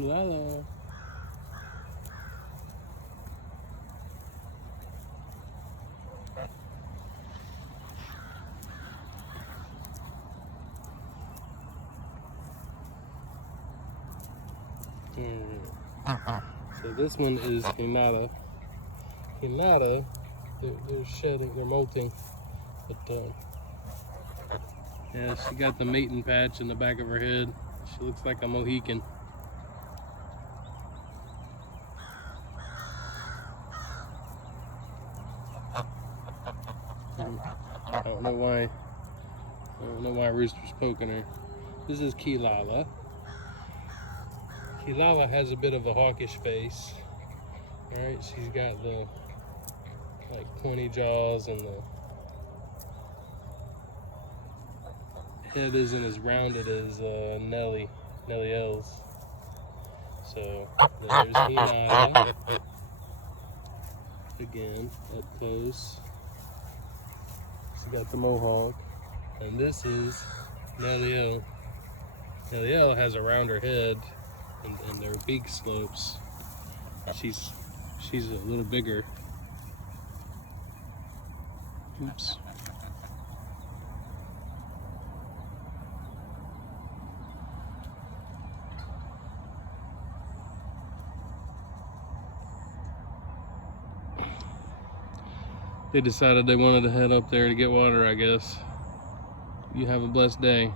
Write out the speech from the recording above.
Lala. So this one is Hinata. Hinata, they're shedding, they're molting. But yeah, she got the mating patch in the back of her head. She looks like a Mohican. I don't know why Rooster's poking her. This is Kilala. Kilala has a bit of a hawkish face. Alright, she's got the like pointy jaws, and the head isn't as rounded as Nellie L's. So there's Hinata again up close. She's got the mohawk, and this is Nellie L. Nellie L has a rounder head, and their beak slopes. She's a little bigger. Oops. They decided they wanted to head up there to get water, I guess. You have a blessed day.